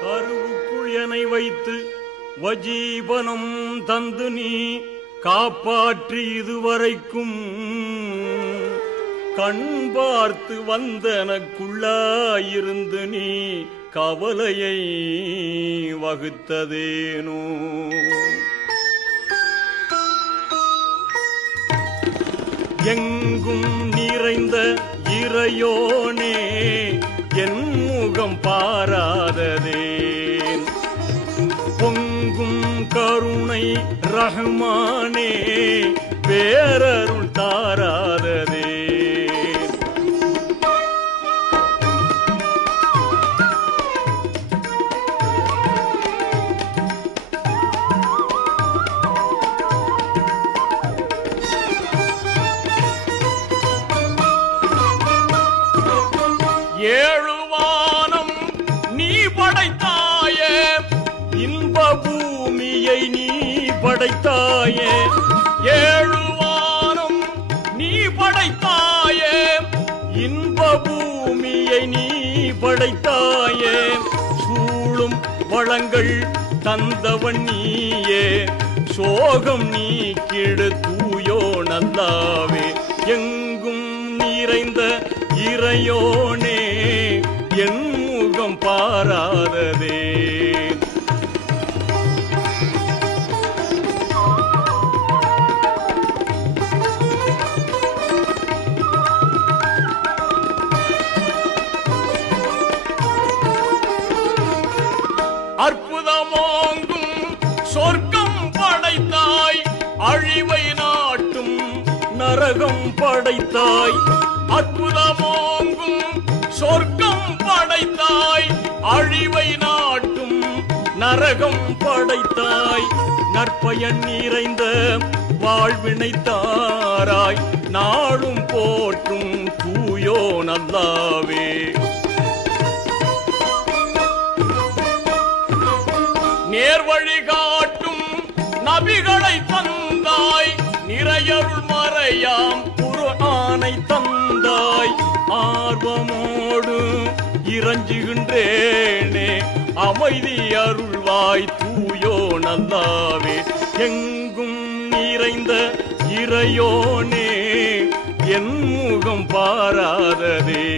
கருவுக்குள் என்னை வைத்து வஜீவனம் தந்து நீ காப்பாற்றி இதுவரைக்கும் கண் பார்த்து வந்தனக்குள்ளாயிருந்து நீ கவலையை வகுத்ததேனோ. எங்கும் நிறைந்த இறையோனே என் முகம் பாராததேன். பொங்கும் கருணை ரஹ்மானே பேரருள் தாராததே. ஏழுவானம் நீ படைத்தாயே, இன்ப பூமியை நீ படைத்தாயே. ஏழுவானம் நீ படைத்தாயே, இன்ப பூமியை நீ படைத்தாயே. சூழும் வளங்கள் தந்தவன் நீயே, சோகம் நீக்கிடு தூயோ நல்லாவே. எங்கும் நிறைந்த இறையோனே என் முகம் பாராததே. அற்புதமோங்கும் சொர்க்கம் படைத்தாய், அழிவை நாட்டும் நரகம் படைத்தாய். அற்புதமோங்கும் சொர்க்கம் படைத்தாய், அழிவை நாட்டும் நரகம் படைத்தாய். நற்பயன் நிறைந்த வாழ்வினை தாராய், நாளும் போற்றும் தூயோ நல்லாவே. நேர்வழி காட்டும் நபிகளை தந்தாய், நிறையருள் மறையாம் குர்ஆனை தந்தாய். ஆர்வமோடு இறஞ்சுகின்றேனே, அமைதி அருள்வாய் தூயோ நல்லாவே. எங்கும் நிறைந்த இறையோனே என் முகம் பாராததே.